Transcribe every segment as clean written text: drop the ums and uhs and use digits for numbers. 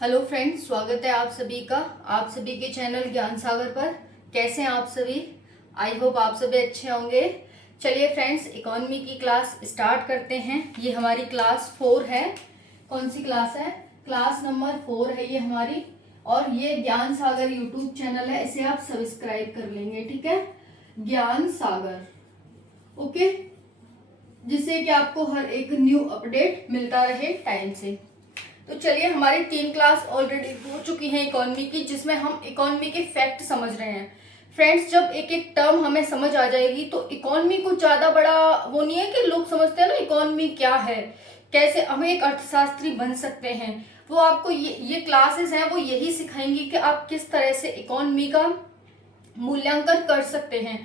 Hello friends, स्वागत है आप सभी का आप सभी के चैनल ज्ञान सागर पर। कैसे हैं आप सभी? आई होप आप सभी अच्छे होंगे। चलिए फ्रेंड्स, इकोनॉमी की क्लास स्टार्ट करते हैं। ये हमारी क्लास 4 है। कौन सी क्लास है? क्लास नंबर 4 है ये हमारी। और ये ज्ञान सागर यूट्यूब चैनल है, इसे आप सब्सक्राइब कर लेंगे, ठीक है? ज्ञान सागर, ओके, जिससे कि आपको हर एक न्यू अपडेट मिलता रहे टाइम से। तो चलिए, हमारी 3 क्लास ऑलरेडी हो चुकी हैं इकोनॉमी की, जिसमें हम इकोनॉमी के फैक्ट समझ रहे हैं। फ्रेंड्स, जब एक एक टर्म हमें समझ आ जाएगी तो इकोनॉमी कुछ ज्यादा बड़ा वो नहीं है कि लोग समझते हैं ना इकोनॉमी क्या है, कैसे हम एक अर्थशास्त्री बन सकते हैं। वो आपको ये क्लासेस हैं वो यही सिखाएंगी कि आप किस तरह से इकोनॉमी का मूल्यांकन कर सकते हैं।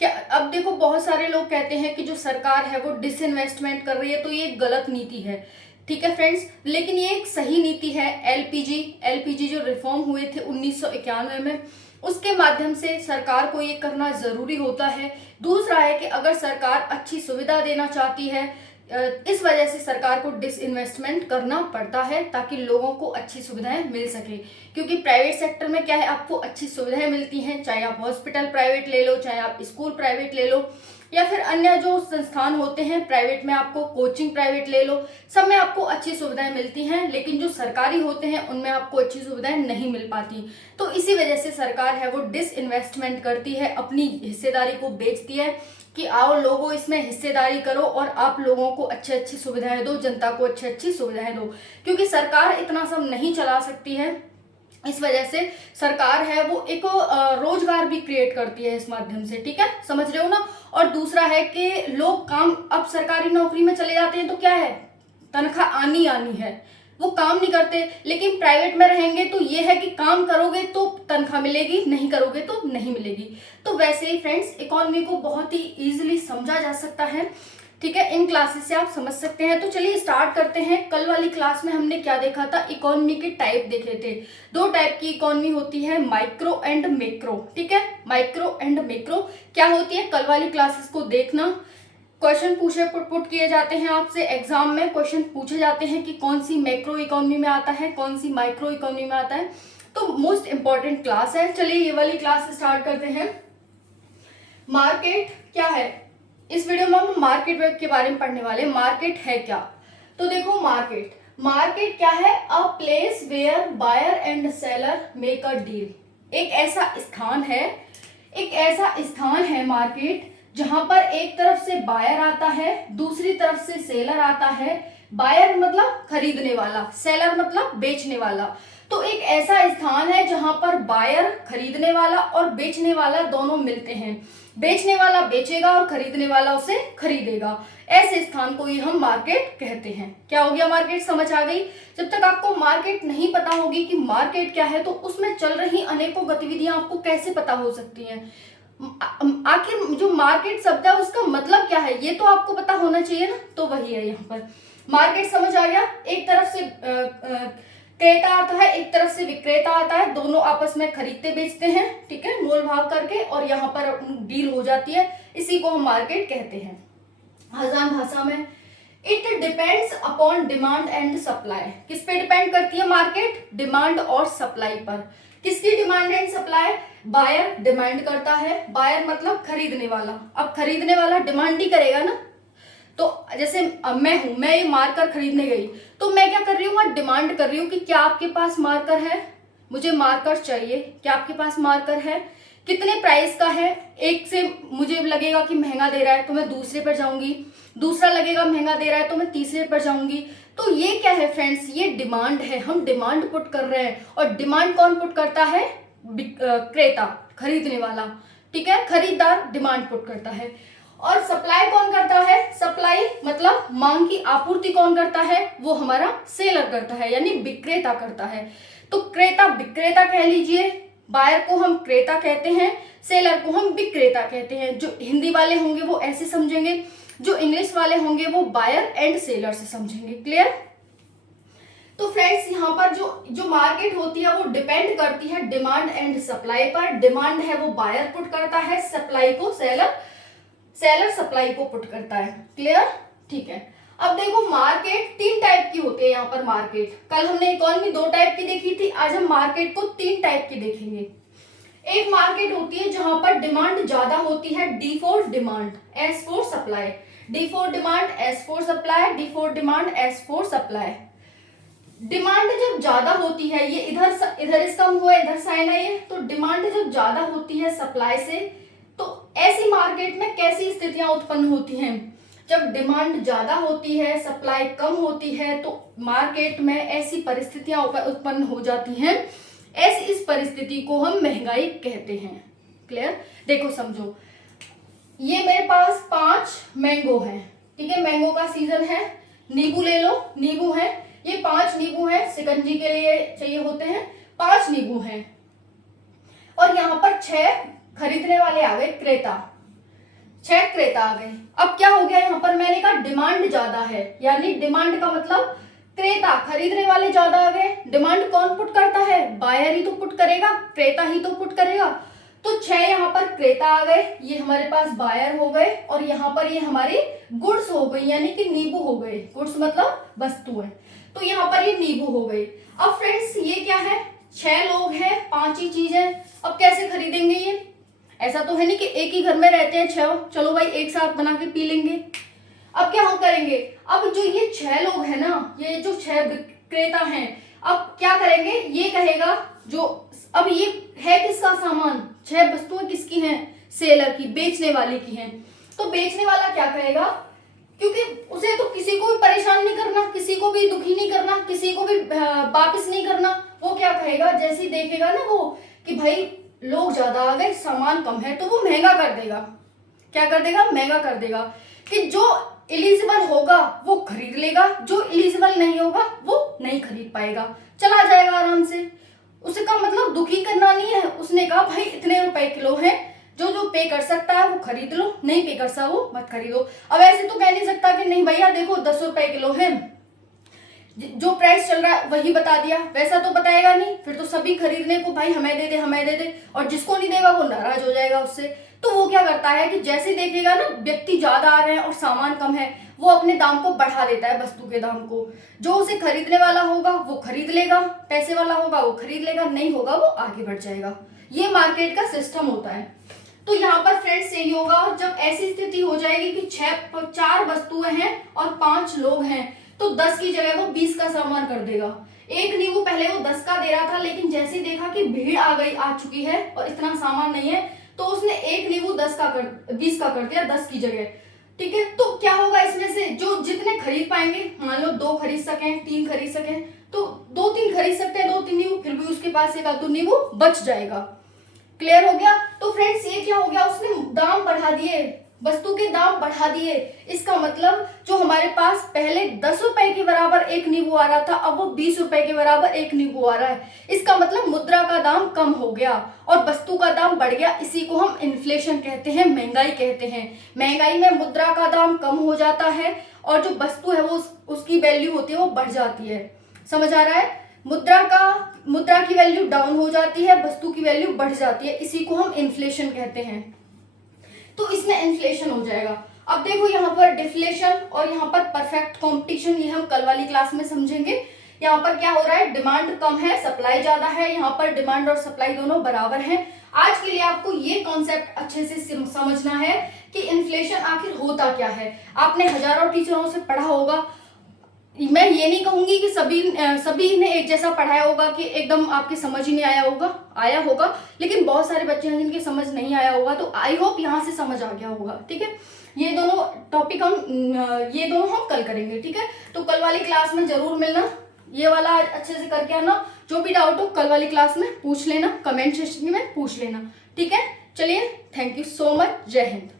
क्या अब देखो, बहुत सारे लोग कहते हैं कि जो सरकार है वो डिसइन्वेस्टमेंट कर रही है, तो ये एक गलत नीति है। ठीक है फ्रेंड्स, लेकिन ये एक सही नीति है। एलपीजी जो रिफॉर्म हुए थे 1991 में, उसके माध्यम से सरकार को ये करना जरूरी होता है। दूसरा है कि अगर सरकार अच्छी सुविधा देना चाहती है, इस वजह से सरकार को डिसइन्वेस्टमेंट करना पड़ता है ताकि लोगों को अच्छी सुविधाएं मिल सके। क्योंकि प्राइवेट सेक्टर में क्या है, आपको अच्छी सुविधाएं मिलती हैं, चाहे आप हॉस्पिटल प्राइवेट ले लो, चाहे आप स्कूल प्राइवेट ले लो, या फिर अन्य जो संस्थान होते हैं प्राइवेट में, आपको कोचिंग प्राइवेट ले लो, सब में आपको अच्छी सुविधाएं मिलती हैं। लेकिन जो सरकारी होते हैं उनमें आपको अच्छी सुविधाएं नहीं मिल पाती। तो इसी वजह से सरकार है वो डिसइन्वेस्टमेंट करती है, अपनी हिस्सेदारी को बेचती है कि आओ लोगों इसमें हिस्सेदारी करो और आप लोगों को अच्छी अच्छी सुविधाएं दो, जनता को अच्छी अच्छी सुविधाएं दो। क्योंकि सरकार इतना सब नहीं चला सकती है, इस वजह से सरकार है वो एक रोजगार भी क्रिएट करती है इस माध्यम से। ठीक है, समझ रहे हो ना? और दूसरा है कि लोग काम, अब सरकारी नौकरी में चले जाते हैं तो क्या है, तनख्वाह आनी आनी है, वो काम नहीं करते। लेकिन प्राइवेट में रहेंगे तो ये है कि काम करोगे तो तनख्वाह मिलेगी, नहीं करोगे तो नहीं मिलेगी। तो वैसे ही फ्रेंड्स, इकोनॉमी को बहुत ही इजीली समझा जा सकता है। ठीक है, इन क्लासेस से आप समझ सकते हैं। तो चलिए स्टार्ट करते हैं। कल वाली क्लास में हमने क्या देखा था, इकोनॉमी के टाइप देखे थे। 2 टाइप की इकोनॉमी होती है, माइक्रो एंड मैक्रो। ठीक है, माइक्रो एंड मैक्रो क्या होती है, कल वाली क्लासेस को देखना। क्वेश्चन पुट किए जाते हैं आपसे एग्जाम में, क्वेश्चन पूछे जाते हैं कि कौन सी मैक्रो इकोनॉमी में आता है, कौन सी माइक्रो इकोनॉमी में आता है। तो मोस्ट इंपॉर्टेंट क्लास है। चलिए ये वाली क्लास स्टार्ट करते हैं। मार्केट क्या है, इस वीडियो में हम मार्केट वेब के बारे में पढ़ने वाले। मार्केट है क्या? तो देखो, मार्केट क्या है, a place where buyer and seller make a deal. एक ऐसा स्थान है मार्केट, जहां पर एक तरफ से बायर आता है, दूसरी तरफ से सेलर आता है। बायर मतलब खरीदने वाला, सेलर मतलब बेचने वाला। तो एक ऐसा स्थान है जहां पर बायर खरीदने वाला और बेचने वाला दोनों मिलते हैं। बेचने वाला बेचेगा और खरीदने वाला उसे खरीदेगा। ऐसे स्थान को ही हम मार्केट कहते हैं। क्या हो गया, मार्केट समझ आ गई? जब तक आपको मार्केट नहीं पता होगी कि मार्केट क्या है, तो उसमें चल रही अनेकों गतिविधियां आपको कैसे पता हो सकती हैं। आखिर जो मार्केट शब्द है उसका मतलब क्या है, ये तो आपको पता होना चाहिए ना। तो वही है यहाँ पर। मार्केट समझ आ गया, एक तरफ से क्रेता आता है, एक तरफ से विक्रेता आता है, दोनों आपस में खरीदते बेचते हैं, ठीक है, मोल भाव करके, और यहाँ पर डील हो जाती है। इसी को हम मार्केट कहते हैं आसान भाषा में। It depends upon demand and supply. किस पे डिपेंड करती है मार्केट? डिमांड और सप्लाई पर। किसकी demand and supply? Buyer demand करता है, बायर मतलब खरीदने वाला। अब खरीदने वाला डिमांड ही करेगा ना। तो जैसे अब मैं ये मार्कर खरीदने गई, तो मैं क्या कर रही हूँ, डिमांड कर रही हूँ कि क्या आपके पास मार्कर है, मुझे मार्कर चाहिए, क्या आपके पास मार्कर है, कितने प्राइस का है। एक से मुझे लगेगा कि महंगा दे रहा है तो मैं दूसरे पर जाऊंगी, दूसरा लगेगा महंगा दे रहा है तो मैं तीसरे पर जाऊंगी। तो ये क्या है फ्रेंड्स, ये डिमांड है, हम डिमांड पुट कर रहे हैं। और डिमांड कौन पुट करता है? क्रेता, खरीदने वाला। ठीक है, खरीदार डिमांड पुट करता है। और सप्लाई कौन करता है? सप्लाई मतलब मांग की आपूर्ति कौन करता है? वो हमारा सेलर करता है, यानी विक्रेता करता है। तो क्रेता विक्रेता कह लीजिए, बायर को हम क्रेता कहते हैं, सेलर को हम विक्रेता कहते हैं। जो हिंदी वाले होंगे वो ऐसे समझेंगे, जो इंग्लिश वाले होंगे वो बायर एंड सेलर से समझेंगे। क्लियर? तो फ्रेंड्स, यहाँ पर जो मार्केट होती है वो डिपेंड करती है डिमांड एंड सप्लाई पर। डिमांड है वो बायर पुट करता है, सप्लाई को सेलर सप्लाई को पुट करता है। क्लियर? ठीक है। अब देखो मार्केट 3 टाइप की होती है यहाँ पर। मार्केट कल हमने इकोनॉमी 2 टाइप की देखी थी, आज हम मार्केट को 3 टाइप की देखेंगे। एक मार्केट होती है जहां पर डिमांड ज्यादा होती है, D for demand, S for supply, D for demand, S for supply, D for demand, S for supply. Demand जब ज्यादा होती है, ये इधर इसका हुआ, इधर साइन है ये, तो डिमांड जब ज्यादा होती है सप्लाई से, तो ऐसी मार्केट में कैसी स्थितियां उत्पन्न होती हैं? जब डिमांड ज्यादा होती है सप्लाई कम होती है, तो मार्केट में ऐसी परिस्थितियां उत्पन्न हो जाती हैं। ऐसी इस परिस्थिति को हम महंगाई कहते हैं। क्लियर? देखो समझो, ये मेरे पास 5 मैंगो हैं, ठीक है, मैंगो का सीजन है, नींबू ले लो, नींबू है, ये 5 नींबू हैं, शिकंजी के लिए चाहिए होते हैं, 5 नींबू हैं, और यहाँ पर 6 खरीदने वाले आ गए, क्रेता, 6 क्रेता आ गए। अब क्या हो गया यहाँ पर, मैंने कहा डिमांड ज्यादा है, यानी डिमांड का मतलब क्रेता खरीदने वाले ज्यादा आ गए। डिमांड कौन पुट करता है? बायर ही तो पुट करेगा, क्रेता ही तो पुट करेगा। तो 6 यहाँ पर क्रेता आ गए, ये हमारे पास बायर हो गए, और यहाँ पर ये हमारी गुड्स हो गई, यानी कि नींबू हो गए। गुड्स मतलब वस्तु है, तो यहाँ पर ये नींबू हो गए। अब फ्रेंड्स ये क्या है, 6 लोग हैं, 5 ही चीज है। अब कैसे खरीदेंगे ये? ऐसा तो है नहीं कि एक ही घर में रहते हैं 6, चलो भाई एक साथ बना के पी लेंगे। अब क्या हम करेंगे? अब जो ये 6 लोग हैं ना, ये जो 6 विक्रेता हैं, अब क्या करेंगे? ये कहेगा जो, अब ये है किसका सामान, 6 वस्तुएं किसकी हैं? सेलर की, बेचने वाले की हैं। तो बेचने वाला क्या कहेगा, क्योंकि उसे तो किसी को भी परेशान नहीं करना, किसी को भी दुखी नहीं करना, किसी को भी वापस नहीं करना। वो क्या कहेगा, जैसे ही देखेगा ना वो कि भाई लोग ज्यादा आ गए, सामान कम है, तो वो महंगा कर देगा। क्या कर देगा? महंगा कर देगा, कि जो एलिजिबल होगा वो खरीद लेगा, जो एलिजिबल नहीं होगा वो नहीं खरीद पाएगा, चला जाएगा आराम से। उसका मतलब दुखी करना नहीं है, उसने कहा भाई इतने रुपए किलो है, जो जो पे कर सकता है वो खरीद लो, नहीं पे कर सकता वो मत खरीदो। अब ऐसे तो कह नहीं सकता कि नहीं भैया देखो 10 रुपए किलो है, जो प्राइस चल रहा है वही बता दिया, वैसा तो बताएगा नहीं, फिर तो सभी खरीदने को भाई हमें दे दे हमें दे दे, और जिसको नहीं देगा वो नाराज हो जाएगा उससे। तो वो क्या करता है कि जैसे देखेगा ना व्यक्ति ज्यादा आ रहे हैं और सामान कम है, वो अपने दाम को बढ़ा देता है, वस्तु के दाम को। जो उसे खरीदने वाला होगा वो खरीद लेगा, पैसे वाला होगा वो खरीद लेगा, नहीं होगा वो आगे बढ़ जाएगा। ये मार्केट का सिस्टम होता है। तो यहाँ पर फ्रेंड्स यही होगा, जब ऐसी स्थिति हो जाएगी कि 4 वस्तुएं हैं और 5 लोग हैं, तो 10 की जगह वो 20 का सामान कर देगा। एक नींबू पहले वो 10 का दे रहा था, लेकिन जैसे ही देखा कि भीड़ आ चुकी है और इतना सामान नहीं है, तो उसने एक नींबू 20 का कर दिया 10 की जगह। ठीक है, तो क्या होगा इसमें से, जो जितने खरीद पाएंगे, मान लो 2 खरीद सकें, 3 खरीद सकें, तो 2-3 खरीद सकते हैं, 2-3 नींबू, फिर भी उसके पास 1-2 नींबू बच जाएगा। क्लियर हो गया? तो फ्रेंड्स ये क्या हो गया, उसने दाम बढ़ा दिए, वस्तु के दाम बढ़ा दिए। इसका मतलब जो हमारे पास पहले 10 रुपए के बराबर एक नींबू आ रहा था, अब वो 20 रुपए के बराबर एक नींबू आ रहा है। इसका मतलब मुद्रा का दाम कम हो गया और वस्तु का दाम बढ़ गया। इसी को हम इन्फ्लेशन कहते हैं, महंगाई कहते हैं। महंगाई में मुद्रा का दाम कम हो जाता है और जो वस्तु है वो उसकी वैल्यू होती है वो बढ़ जाती है। समझ आ रहा है? मुद्रा की वैल्यू डाउन हो जाती है, वस्तु की वैल्यू बढ़ जाती है। इसी को हम इन्फ्लेशन कहते हैं। तो इसमें इन्फ्लेशन हो जाएगा। अब देखो यहाँ पर डिफ्लेशन और यहाँ पर परफेक्ट कंपटीशन, ये हम कल वाली क्लास में समझेंगे। यहाँ पर क्या हो रहा है, डिमांड कम है, सप्लाई ज्यादा है, यहाँ पर डिमांड और सप्लाई दोनों बराबर हैं। आज के लिए आपको ये कॉन्सेप्ट अच्छे से समझना है कि इन्फ्लेशन आखिर होता क्या है। आपने हजारों टीचरों से पढ़ा होगा, मैं ये नहीं कहूंगी कि सभी ने एक जैसा पढ़ाया होगा कि एकदम आपके समझ ही नहीं आया होगा, लेकिन बहुत सारे बच्चे हैं जिनके समझ नहीं आया होगा। तो आई होप यहाँ से समझ आ गया होगा। ठीक है, ये दोनों टॉपिक हम कल करेंगे। ठीक है, तो कल वाली क्लास में जरूर मिलना, ये वाला अच्छे से करके आना। जो भी डाउट हो कल वाली क्लास में पूछ लेना, कमेंट सेक्शन में पूछ लेना। ठीक है, चलिए, थैंक यू सो मच, जय हिंद।